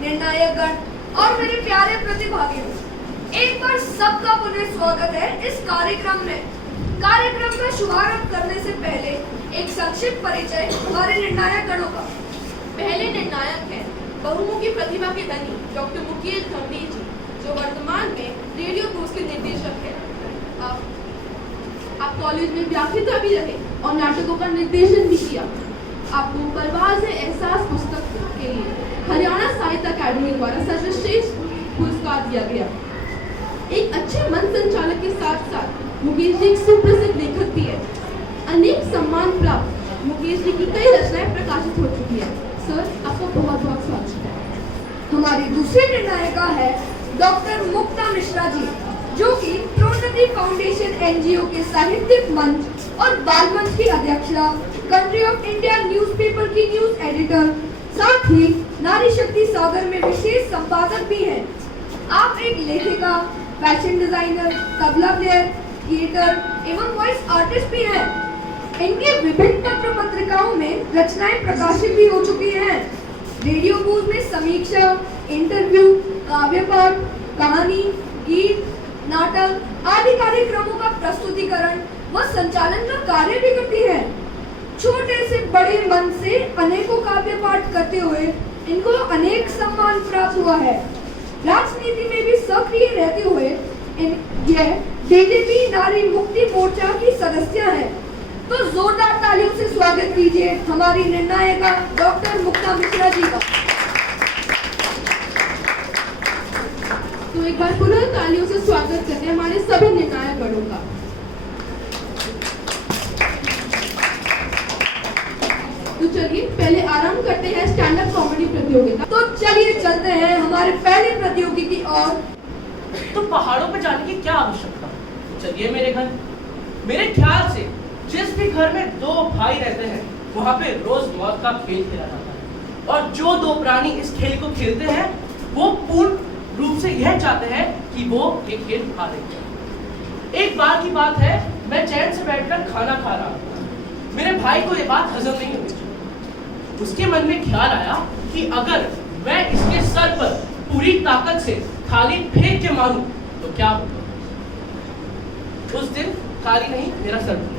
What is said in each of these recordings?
निर्णायक गण और मेरे प्यारे प्रतिभागियों, एक बार सबका पुनः स्वागत है इस कार्यक्रम में शुभारंभ करने से पहले एक संक्षिप्त परिचय हमारे निर्णायक गणों का। पहले निर्णायक है बहुमुखी प्रतिभा के धनी डॉक्टर मुकेश गंभीर जी, जो वर्तमान में रेडियो कोर्स के निर्देशक है। आप कॉलेज में व्याख्याता भी रहे और नाटकों का निर्देशन भी किया। आपको परवाज़ है एहसास पुस्तक के लिए हरियाणा साहित्य अकादमी द्वारा सर्वश्रेष्ठ पुरस्कार दिया गया। एक अच्छे मन संचालक के साथ साथ मुकेश जी एक सुप्रसिद्ध लेखक भी है। अनेक सम्मान प्राप्त मुकेश जी की कई रचनाएं प्रकाशित हो चुकी है। सर, आपका बहुत बहुत स्वागत है। हमारी दूसरी निर्णायिका है डॉक्टर मुक्ता मिश्रा जी, जो कि प्रोन्नति फाउंडेशन एनजीओ के साहित्यिक मंच और बाल मंच की अध्यक्षा, कंट्री ऑफ इंडिया न्यूज़पेपर की न्यूज एडिटर, साथ ही नारी शक्ति सागर में विशेष संपादक भी हैं। आप एक लेखिका, fashion designer, tabla player, theatre एवं वॉइस आर्टिस्ट भी हैं। इनके विभिन्न पत्र पत्रिकाओं में रचनाएं प्रकाशित भी हो चुकी हैं। रेडियो बूथ में समीक्षा, इंटरव्यू, काव्य पाठ, कहानी, गीत, नाटक आदि कार्यक्रमों का प्रस्तुतिकरण व संचालन का कार्य भी करती है। छोटे से बड़े मन से अनेकों काव्य पाठ करते हुए इनको अनेक सम्मान प्राप्त हुआ है। राजनीति में भी सक्रिय रहते हुए यह बीजेपी नारी मुक्ति मोर्चा की सदस्य है। तो जोरदार तालियों से स्वागत कीजिए हमारी निर्णायिका डॉक्टर मुक्ता मिश्रा जी का। तो एक बार पुनः तालियों से स्वागत करते हैं हमारे सभी निर्णायक गणों का। तो चलिए पहले आरंभ करते हैं स्टैंड अप कॉमेडी प्रतियोगिता। तो चलिए चलते हैं हमारे पहले प्रतियोगी की ओर। तो पहाड़ों पर जाने की क्या आवश्यकता? चलिए मेरे घर। मेरे ख्याल से जिस भी घर में दो भाई रहते हैं वहां पे रोज मौत का खेल खेला जाता है, और जो दो प्राणी इस खेल को खेलते हैं वो पूर्ण रूप से यह चाहते हैं कि वो ये खेल हारे। एक बार की बात है, मैं चैन से बैठकर खाना खा रहा था। मेरे भाई को ये बात हजम नहीं हुई। उसके मन में ख्याल आया कि अगर मैं इसके सर पर पूरी ताकत से थाली फेंक के मारूं तो क्या होगा। उस दिन थाली नहीं, मेरा सर टूटा।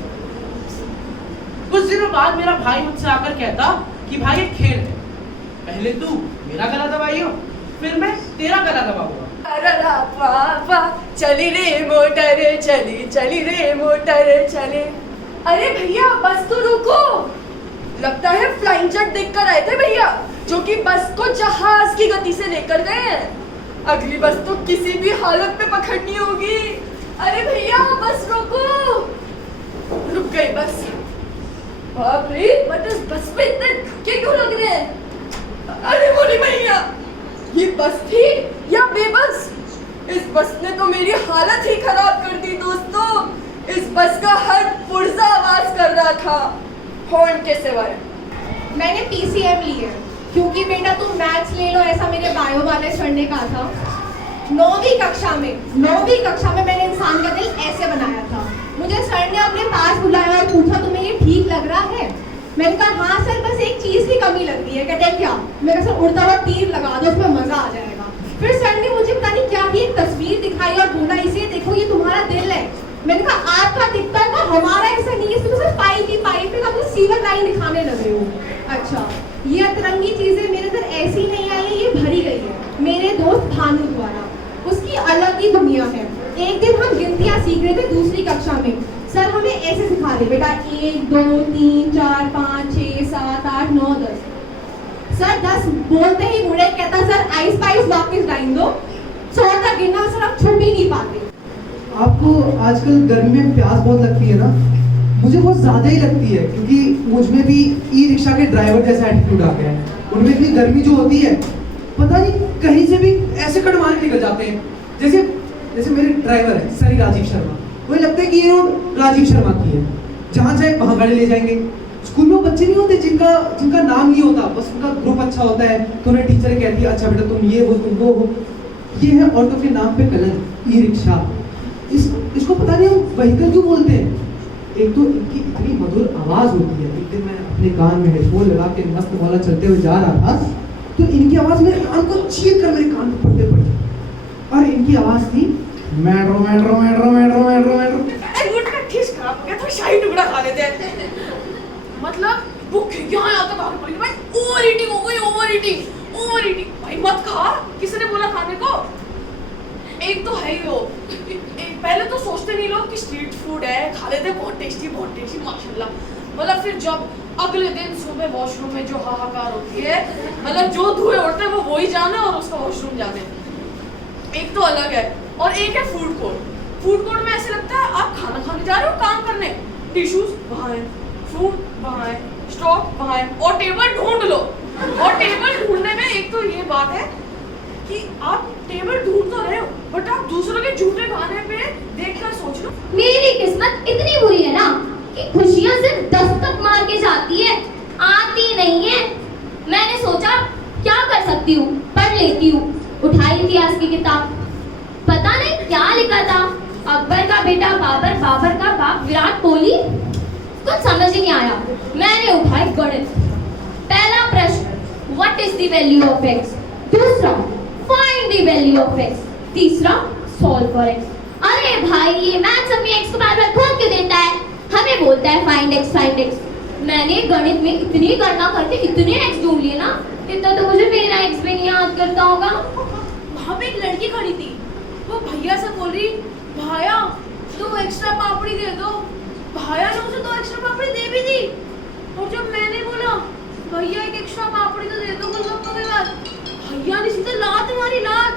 कुछ दिनों बाद मेरा भाई मुझसे आकर कहता कि भाई एक खेल है, पहले तू मेरा गला दबाइयो, फिर मैं तेरा गला दबाऊंगा। चली रे मोटर चली, चली रे मोटर चले। अरे भैया बस तो रुको, लगता है फ्लाइंग जेट देखकर आए थे भैया, जो कि बस को जहाज की गति से लेकर गए हैं। अगली बस तो किसी भी हालत में पकड़नी होगी। अरे भैया बस रुको। रुक गई बस। बाप रे, बस में इतने धक्के क्यों लग रहे हैं? अरे बोली भैया, ये बस थी या बेबस? इस बस ने तो मेरी हालत ही खराब कर दी दोस्तों। इस बस का हर पुर्जा आवाज कर रहा था, हॉर्न के सिवाय। मैंने पीसीएम ली है क्योंकि बेटा तुम मैथ्स ले लो, ऐसा मेरे बायो वाले सर ने कहा था। 9वीं कक्षा में मैंने इंसान का दिल ऐसे बनाया था। मुझे सर ने अपने पास बुलाया और पूछा तुम्हें ये ठीक लग रहा है? मैंने कहा हाँ सर, बस एक चीज की कमी लगती है। कहते हैं क्या? मैंने कहा सर उड़ता हुआ तीर लगा दो, उसमें मजा आ जाएगा। फिर सर ने मुझे पता नहीं क्या की एक तस्वीर दिखाई और बोला इसे देखो ये तुम्हारा दिल है। मैंने कहा आपका दिखता है ना, हमारा ऐसा नहीं है, इसमें सिर्फ पाइप है, आप सीवर लाइन दिखाने लग रहे हो। अच्छा, ये अतरंगी चीजें मेरे अंदर ऐसी नहीं आई है, ये भरी गई है मेरे दोस्त भानु द्वारा। उसकी अलग ही दुनिया है। एक दिन हम गिनतियां सीख रहे थे दूसरी कक्षा में। सर हमें ऐसे सिखा रहे, बेटा 1 2 3 4 5 6 7 8 9 10। सर 10 बोलते ही मुड़े कहता सर आइस पाइस वापस लाइन दो। 100 तक गिनना सर आप छुप ही नहीं पाते। आपको आजकल गर्मी में प्यास बहुत लगती है ना? मुझे बहुत ज़्यादा ही लगती है, क्योंकि मुझमें भी ई रिक्शा के ड्राइवर जैसा एटीट्यूड आ गया है। उनमें इतनी गर्मी जो होती है, पता नहीं कहीं से भी ऐसे कट मार के निकल जाते हैं। जैसे मेरे ड्राइवर है सरी राजीव शर्मा, मुझे लगता है कि ये रोड राजीव शर्मा की है, जहाँ चाहे वहाँ गाड़ी ले जाएंगे। स्कूल में वो बच्चे नहीं होते जिनका नाम नहीं होता, बस उनका ग्रुप अच्छा होता है तो उन्हें टीचर कहती है अच्छा बेटा तुम ये हो तुम वो हो। ये है औरतों के नाम पे कलंक, ई रिक्शा। इसको पता नहीं हम व्हीकल क्यों बोलते हैं। एक तो इनकी इतनी मधुर आवाज होती है। एक दिन मैं अपने कान में हेडफोन लगा के मस्त वाला चलते हुए जा रहा था, तो इनकी आवाज मेरे कान को चीर कर मेरे कान पर पड़ते पड़ी। और इनकी आवाज थी metro metro metro metro metro metro. Good का ठिस खराब हो गया तो शाही टुकड़ा खा लेते हैं। मतलब भूख यहाँ आता भाग पड़ी भाई, ओवर ईटिंग हो गई, ओवर ईटिंग भाई मत खा, किसने बोला खाने को। एक तो है ही वो, पहले तो सोचते नहीं लोग कि स्ट्रीट फूड है, खा लेते बहुत टेस्टी माशाल्लाह। मतलब फिर जब अगले दिन सुबह वॉशरूम में जो हाहाकार होती है, मतलब जो धुएं उड़ते हैं वो वही जाने और उसका वॉशरूम जाने, एक तो अलग है। और एक है फूड कोर्ट में ऐसे लगता है आप खाना खाने जा रहे हो काम करने, टिश्यूज वहाँ है, फ्रूट वहाँ है, स्टॉक वहाँ है, और टेबल ढूंढ लो। और टेबल ढूंढने में एक तो ये बात है कि आप टेबल ढूंढ तो रहे हो बट आप दूसरों के झूठे खाने पे देखकर सोच लो। मेरी किस्मत इतनी बुरी है ना कि खुशियां सिर्फ दस्तक मार के जाती है, आती नहीं है। मैंने सोचा क्या कर सकती हूँ, पढ़ लेती हूँ। उठाई इतिहास की किताब, पता नहीं क्या लिखा था, अकबर का बेटा बाबर, बाबर का बाप विराट कोहली, कुछ समझ ही नहीं आया। मैंने उठाई गणित। पहला प्रश्न what is the value of x, दूसरा find the value of x, तीसरा सॉल्व फॉर एक्स। अरे भाई ये मैथ्स हमें एक्स को बार-बार खोल क्यों देता है, हमें बोलता है फाइंड एक्स। मैंने गणित में इतनी गणना करके इतने एक्स ढूंढ लिए ना, इतना तो मुझे मेरा एक्स भी नहीं याद करता होगा। वहाँ पे एक लड़की खड़ी थी, वो भैया से बोल रही भाया 2 एक्स्ट्रा पापड़ी दे दो। भाया ने उसे 2 एक्स्ट्रा पापड़ी दे भी दी। और जब मैंने बोला भैया 1 एक्स्ट्रा पापड़ी तो दे दो गोलगप्पों के बाद, भैया ने सीधे लात मारी, लात।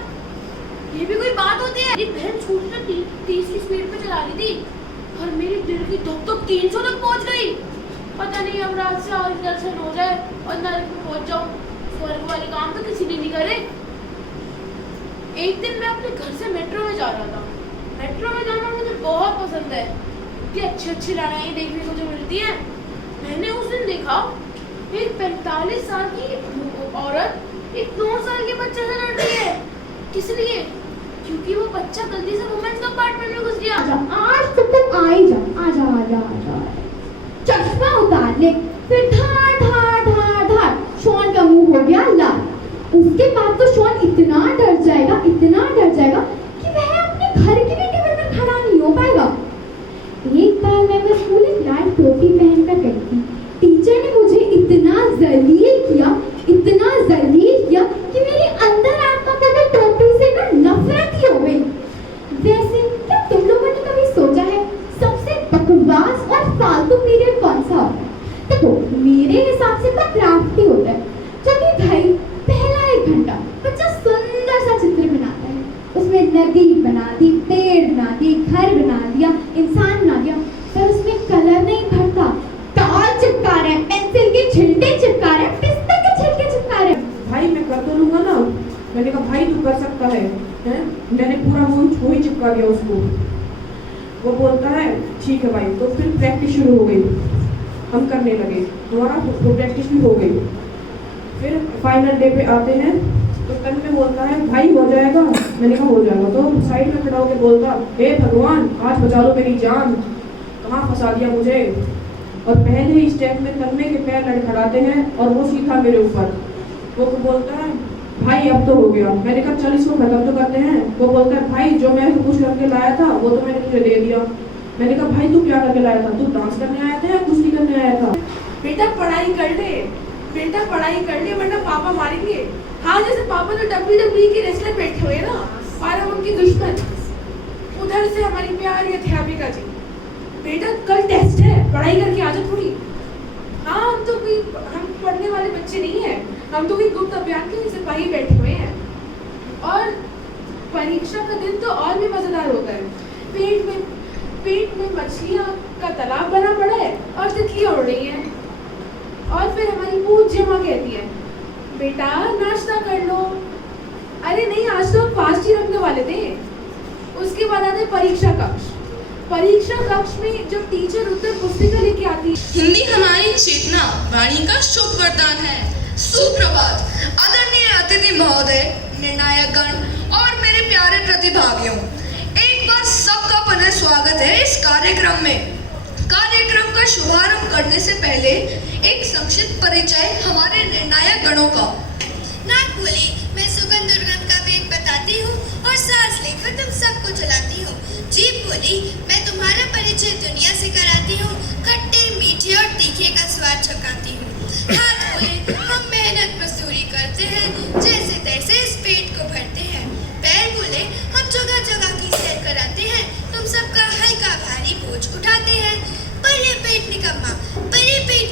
ये भी कोई बात होती है। मेरी बहन स्कूटर 30 की स्पीड पे चला रही थी और मेरी दिल की धक 300 तक पहुंच गई। पता नहीं अब रात से और दर्शन हो जाए और नरक में पहुंच जाऊं। स्वर्ग वाले काम तो किसी ने नहीं करे। एक दिन मैं अपने घर से मेट्रो में जा रहा था। मेट्रो में जाना मुझे बहुत पसंद है, कि अच्छी लड़ाई देखने को जो मिलती है। मैंने उस दिन देखा एक 45 साल की औरत एक 9 साल के बच्चे से लड़ रही है। किस लिए? क्योंकि वो बच्चा गलती से वुमेन्स कंपार्टमेंट में घुस गया। आज तो तुम आ ही जा, आजा। चश्मा उतार ले, फिर धार शॉन का मुंह हो गया लाल। उसके बाद तो शॉन इतना डर जाएगा कि वह अपने घर की भी टेबल पर खड़ा नहीं हो पाएगा। एक बार मैं स्कूल एक लाल टोपी पहनकर गई थी। टीचर ने मुझे इतना जलील किया कि मेरे अंदर आत्मा को तो टोपी से ना नफरत ही हो गई। वैसे क्या तुम लोगों ने कभी सोचा है सबसे बकवास और फालतू पीरियड कौन सा होता है? देखो मेरे हिसाब से तो क्राफ्ट ही होता है, क्योंकि भाई पहला 1 घंटा बच्चा सुंदर सा चित्र बनाता है, उसमें नदी बना दी, पेड़ बना दी, घर बना दिया, इंसान बना दिया, पर उसमें कलर नहीं भरता। टॉल चिपका रहे हैं, पेंसिल के छिलटे चिपका रहे हैं, पिस्ता के छिलके चिपका रहे हैं। भाई मैं कर तो लूंगा ना। मैंने कहा भाई तू कर सकता है, हैं? मैंने पूरा वो ही चिपका दिया उसको। वो बोलता है ठीक है भाई। तो फिर प्रैक्टिस शुरू हो गई, हम करने लगे, हमारा तो प्रैक्टिस भी हो गई। फिर फाइनल डे पे आते हैं तो तन में बोलता है भाई हो जाएगा। मैंने कहा हो जाएगा। तो साइड में खड़ा होकर बोलता हे भगवान आज बचा लो मेरी जान, कहाँ फंसा दिया मुझे। और पहले ही स्टेप में तन्मे के पैर लड़खड़ाते हैं और वो सीधा मेरे ऊपर। वो बोलता है भाई अब तो हो गया। मैंने कहा चल इसको खत्म तो करते हैं। वो बोलता है भाई जो मैं कुछ करके लाया था वो तो मैंने तुझे दे दिया। मैंने कहा भाई तू क्या करके लाया था, तू डांस करने आया था या कुश्ती करने आया था? बेटा पढ़ाई कर ले वरना पापा मारेंगे। हाँ जैसे पापा तो WWE के रेसलर बैठे हुए ना और हम उनके दुश्मन। उधर से हमारी प्यारी अध्यापिका जी, बेटा कल टेस्ट है, पढ़ाई करके आ जा थोड़ी। हाँ हम पढ़ने वाले बच्चे नहीं हैं, हम तो कोई गुप्त अभियान के सिपाही बैठे हुए हैं। और परीक्षा का दिन तो और भी मजेदार होता है। पेट में मछलियाँ का तालाब बना पड़ा है और तितलियाँ उड़ रही हैं। और फिर हमारी पूज्य माँ कहती है बेटा नाश्ता कर लो। अरे नहीं आज तो हम फास्ट ही रखने वाले थे। उसके बाद आते परीक्षा कक्ष में जब टीचर उत्तर पुस्तिका लेके आती। हिंदी हमारी चेतना वाणी का शुभ वरदान है। सुप्रभात आदरणीय अतिथि महोदय, निर्णायक गण और मेरे प्यारे प्रतिभागियों, एक बार सबका पुनः स्वागत है इस कार्यक्रम में। कार्यक्रम का शुभारंभ करने से पहले एक संक्षिप्त परिचय हमारे निर्णायक गणों का। नाक बोली, मैं सुगंध दुर्गंध का वेग बताती हूँ और सांस लेकर तुम सबको जलाती हूँ। जीभ बोली, मैं तुम्हारा परिचय दुनिया से कराती हूँ, खट्टे मीठे और तीखे का स्वाद चखाती हूँ। हाथ बोले, हम मेहनत मजदूरी करते हैं, जैसे तैसे इस पेट को भरते हैं। पैर बोले, हम जगह जगह की सैर कराते हैं, तुम सबका हल्का भारी बोझ उठाते हैं। पर ये पेट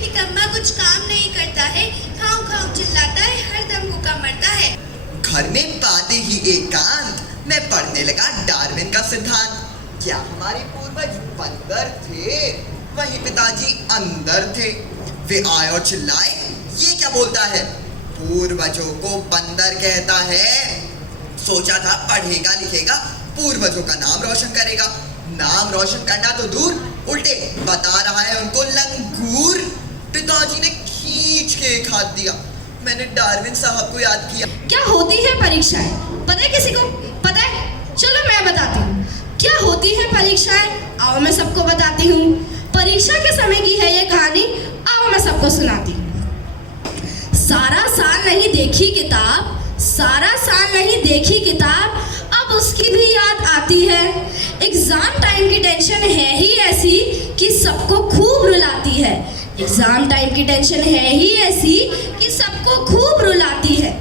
निकम्मा कुछ काम नहीं करता है, खाऊं खाऊं चिल्लाता है, हरदम भूखा मरता है। घर में पाते ही एकांत मैं पढ़ने लगा डार्विन का सिद्धांत। क्या हमारे पूर्वज बंदर थे? वही पिताजी अंदर थे। वे आए और चिल्लाए, ये क्या बोलता है? पूर्वजों को बंदर कहता है। सोचा था पढ़ेगा लिखेगा, पूर्वजों का नाम रोशन करेगा। नाम रोशन करना तो दूर, उल्टे बता रहा है उनको लंगूर। पिताजी ने खींच के एक हाथ दिया। मैंने डार्विन साहब को याद किया। क्या होती है परीक्षाएं? पता है किसी को? पता है? चलो मैं बताती हूँ क्या होती है परीक्षाएं। आओ मैं सबको बताती हूँ। परीक्षा के समय की है ये कहानी, आओ मैं सबको सुनाती हूँ। सारा साल नहीं देखी किताब, अब उसकी भी याद आती है। एग्जाम टाइम की टेंशन है ही ऐसी कि सबको खूब रुलाती है।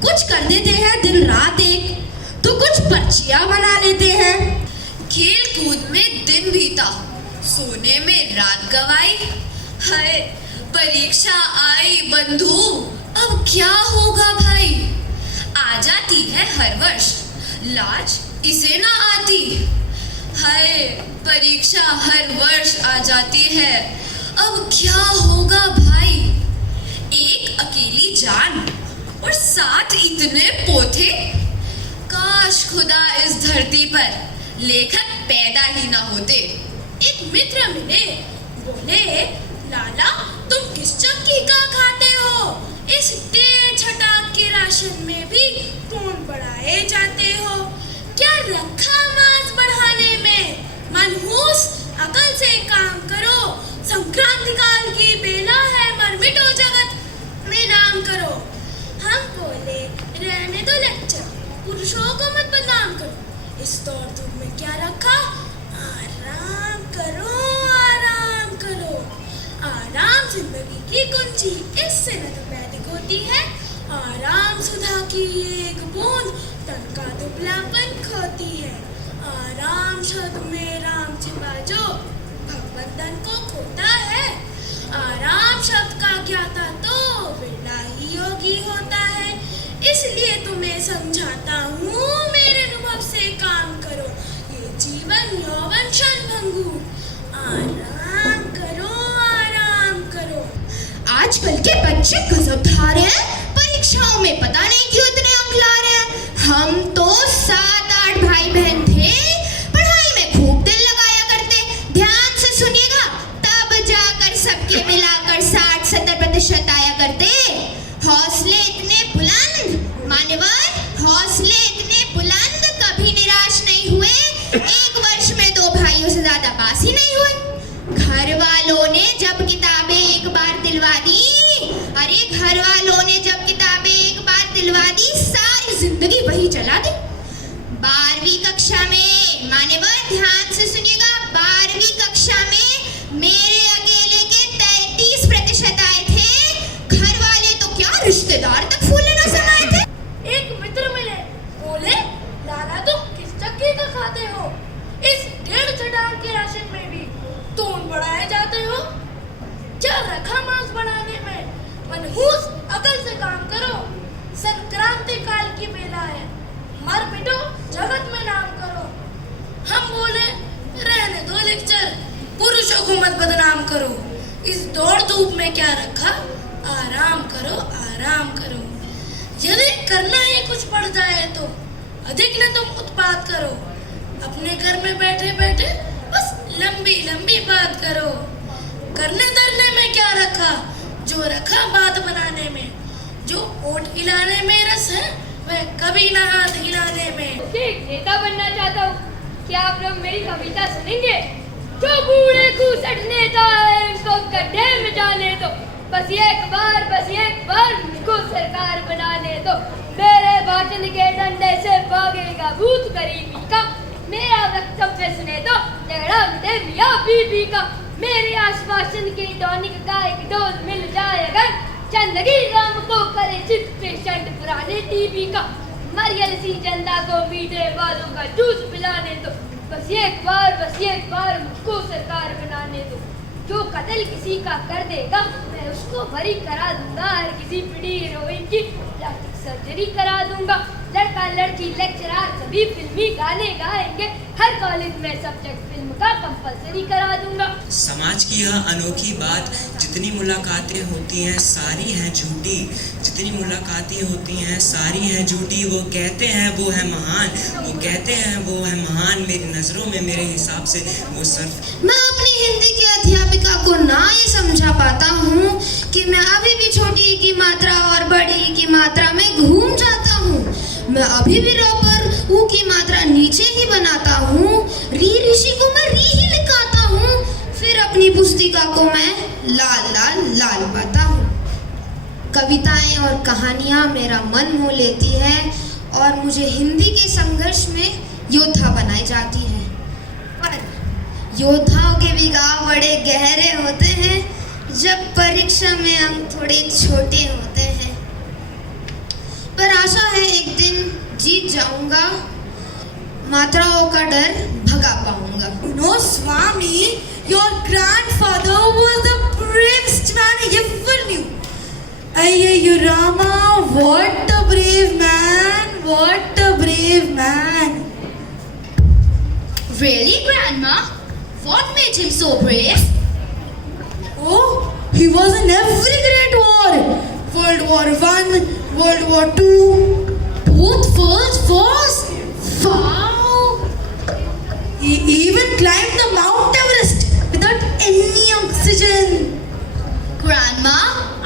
कुछ कर देते हैं दिन रात एक, तो कुछ पर्चियां बना लेते हैं। खेल कूद में दिन बीता, सोने में रात गवाई। हाय परीक्षा आई बंधु, अब क्या होगा भाई। आ जाती है हर वर्ष, लाज इसे ना आती। हाय परीक्षा हर वर्ष आ जाती है, अब क्या होगा भाई। एक अकेली जान और साथ इतने पोथे, काश खुदा इस धरती पर लेखक पैदा ही ना होते। एक मित्र मिले, बोले, लाला तुम किस चक्की का खाते हो? इस टेढ़ छटाक के राशन में भी कौन बढ़ाए जाते हो? क्या रखा मांस बढ़ाने में? मनहूस अकल से काम करो, संक्रांति काल की बेला है, मर मिटो जगत में नाम करो। हम बोले, रहने दो लेक्चर, पुरुषों को मत बदनाम करो, इस दौड़ धूप में क्या रखा, आराम करो। आराम जिंदगी की कुंजी, इससे न तो वैदिक होती है। आराम सुधा की एक बूंद तन का दुबलापन खोती है। आराम शब्द में राम छिपा जो भगवत तन को खोता है। आराम शब्द का ज्ञाता तो बिरला ही योगी होता है। इसलिए तुम्हें समझाता हूँ, मेरे अनुभव से काम करो। ये जीवन यौवन क्षणभंगुर, आराम करो। आजकल के बच्चे गजब धा रहे हैं, परीक्षाओं में पता नहीं क्यों इतने अंक ला रहे हैं। हम तो 7-8 भाई बहन थे, पढ़ाई में खूब दिल लगाया करते। ध्यान से सुनिएगा, तब जाकर सबके मिलाकर 60-70% आया करते। हौसले इतने बुलंद मान्यवर, हौसले इतने बुलंद, कभी निराश नहीं हुए। एक वर्ष में 2 भाइयों से ज्यादा पास ही नहीं हुए। घर वालों ने जब किताबें एक बार दिलवा दी, सारी जिंदगी वही चला दी। 12वीं कक्षा में, मान्यवर ध्यान से सुनिएगा, 12वीं कक्षा में मेरे अकेले के 33% आए थे। घर वाले तो क्या, रिश्तेदार तक फूले न समाये थे। एक मित्र मिले, बोले, लाला तुम किस चक्की का खाते हो? इस 1.5 छटाक के राशन में भी तून बढ़ाए जाते हो। क्या रखा मांस बनाने में? मनहूस अकल से काम करो, संक्रांति काल की बेला है, मर मिटो जगत में नाम करो। हम बोले, रहने दो लेक्चर, पुरुषों को मत बदनाम करो, इस दौड़ धूप में क्या रखा, आराम करो। यदि करना ही कुछ पड़ जाए तो अधिक न तुम उत्पात करो। अपने घर में बैठे बैठे बस लंबी बात करो। करने धरने में क्या रखा, जो रखा बात बनाने में। जो ओट हिलाने में रस है, वह कभी ना हाथ हिलाने में। एक नेता बनना चाहता हूँ, क्या आप लोग मेरी कविता सुनेंगे? जो बूढ़े खूसट नेता है, उनको गड्ढे में जाने दो, बस एक बार मुझको सरकार बनाने दो। मेरे भाषण के डंडे से भागेगा भूत गरीबी का। मेरा वक्तव्य सुने दो झगड़ा मिटे मियाँ बीबी का। मेरे आश्वासन की टॉनिक का एक डोज मिल जाए अगर, चंदगी राम को करे चित पेशेंट पुराने टीबी का। मरियल सी जनता को मीठे बालों का जूस पिलाने दो। बस एक बार मुझको सरकार बनाने दो। जो कत्ल किसी का कर देगा मैं उसको बरी करा दूंगा। हर किसी पीढ़ी हीरोइन की प्लास्टिक सर्जरी करा दूंगा। लड़का लड़की लेक्चरर सभी फिल्मी गाने गाएंगे। हर कॉलेज में सब्जेक्ट फिल्म का कंपलसरी करा दूंगा। समाज की यह अनोखी बात, जितनी मुलाकातें होती हैं सारी हैं झूठी, जितनी मुलाकातें होती हैं सारी हैं झूठी। वो कहते हैं वो है महान, वो कहते हैं वो है महान, मेरी नज़रों में मेरे हिसाब से वो सिर्फ। मैं अपनी हिंदी की अध्यापिका को ना ये समझा पाता हूँ कि मैं अभी भी छोटी की मात्रा और बड़ी की मात्रा में घूम जाता हूँ। मैं अभी भी रॉपर ऊ की मात्रा नीचे ही बनाता हूँ। ऋषि को मैं री ही लिखाता हूँ। फिर अपनी पुस्तिका को मैं लाल पाता हूँ। कविताएं और कहानियाँ मेरा मन मोह लेती है और मुझे हिंदी के संघर्ष में योद्धा बनाई जाती है। पर योद्धाओं के भी गाँव बड़े गहरे होते हैं जब परीक्षा में अंक थोड़े छोटे होते हैं। पर आशा है एक दिन जीत जाऊंगा, मात्राओं का डर भगा पाऊंगा। No, Swami, your grandfather was the bravest man I ever knew. Ayyo Rama, what a brave man, what a brave man. Really, Grandma? What made him so brave? Oh, he was in every great war. World War I, World War II. Both world wars? Wow! He even climbed the Mount Everest without any oxygen. Grandma,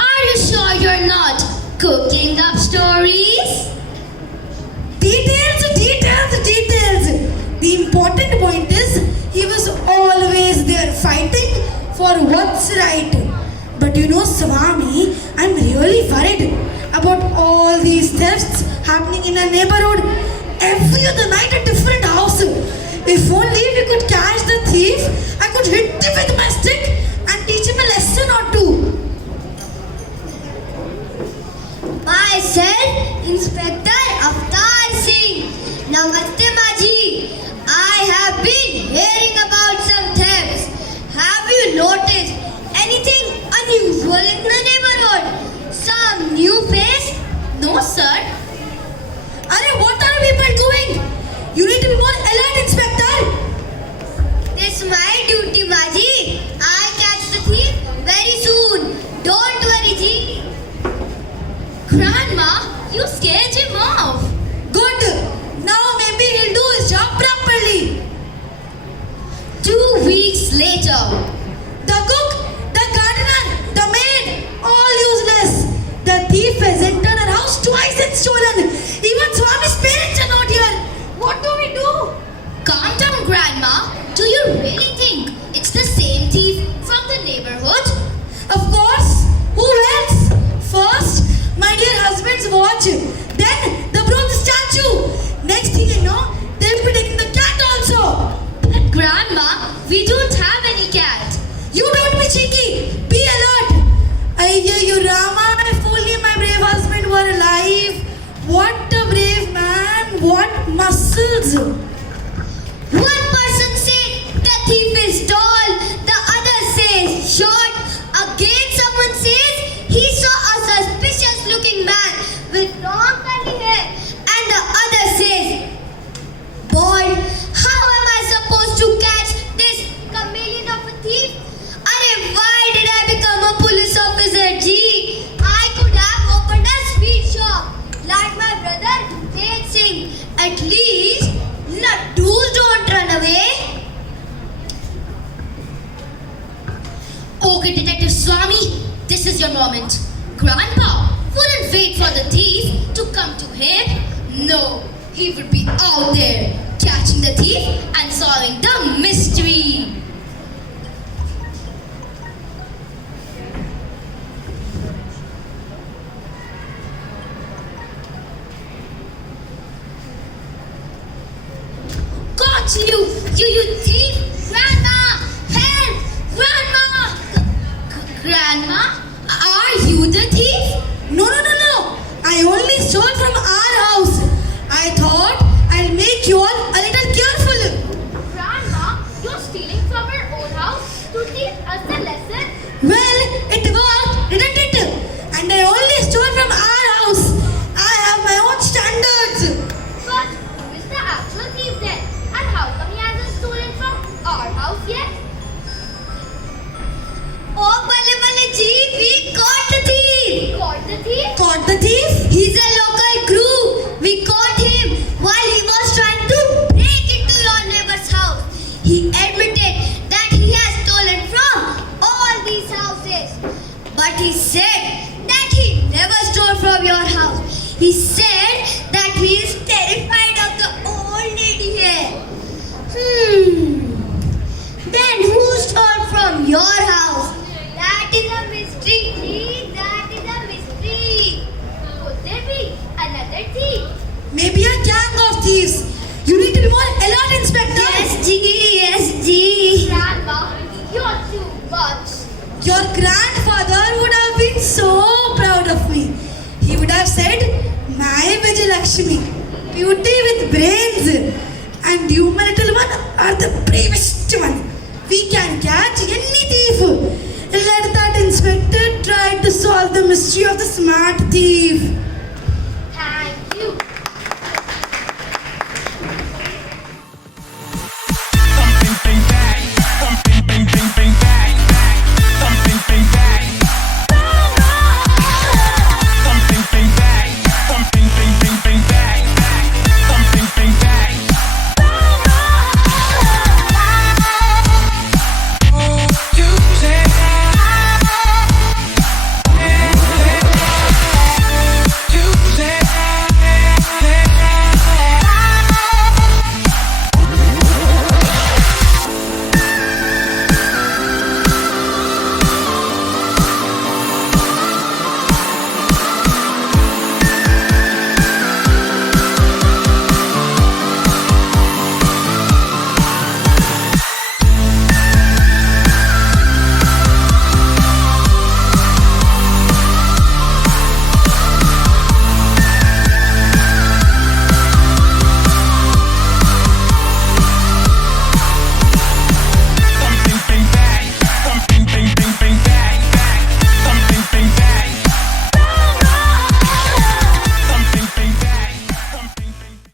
are you sure you're not cooking up stories? Details. The important point is he was always there fighting for what's right. But you know, Swami, I'm really worried about all these thefts happening in our neighborhood. Every other night a different house. If only we could catch the thief, I could hit him with my stick and teach him a lesson or two. Myself, Inspector Avtar Singh. Namaste, Maji. I have been hearing about some thefts. Have you noticed anything unusual in the neighborhood? Some new face? No, sir. Arey, what are people doing? You need to be more alert, Inspector. It's my duty, Maji. I'll catch the thief very soon. Don't worry, Ji. Grandma, you scared him off. Good. Now maybe he'll do his job properly. 2 weeks later. The cook, the gardener, the maid, all useless. The thief has entered our house twice and stolen. Even Swami's parents are not here. What do we do? Calm down, Grandma. Do you really think it's the same thief from the neighborhood? Of course. Who else? First, my dear husband's watch. Then the bronze statue. Next thing you know, they'll be taking the cat also. But Grandma, we don't have any cat. You don't be cheeky. Be alert. Ayyo Rama, if only my brave husband were alive. What a brave man. What muscles. One person said the thief is tall, the other says short. Again someone says he saw a suspicious looking man with long curly hair. And the other says, boy, how am I supposed to catch this chameleon of a thief? Arey, why did I become a police officer, G? I could have opened a sweet shop like my brother Tej Singh. At least laddus don't run away. Okay, Detective Swami, this is your moment. Grandpa wouldn't wait for the thief to come to him. No, he would be out there catching the thief and solving the mystery. got you. You thief. Grandma, help. Grandma. Grandma, are you the thief? No. I only stole from our house. I thought I'll make you all a little careful. Grandma, you're stealing from our own house to teach us a lesson? Well, it worked, didn't it? And I only stole from our house. I have my own standards. But who is the actual thief then? And how come he hasn't stolen from our house yet? Oh, bale ji, we caught the thief. Caught the thief? Caught the thief? He's a local crew. We caught him while he was trying to break into your neighbor's house. He admitted that he has stolen from all these houses. But he said that he never stole from your house. He said that he is terrified of the old lady here. Then who stole from your house? That is a mystery, Ji. That is a mystery. Could there be another thief? Maybe a gang of thieves. You need to be more alert, Inspector. Yes, Ji. Grandma, you're too much. Your grandfather would have been so proud of me. He would have said, my Vijayalakshmi, beauty with brains. And you, my little one, are the bravest one. We can catch any thief. Let that inspector try to solve the mystery of the smart thief.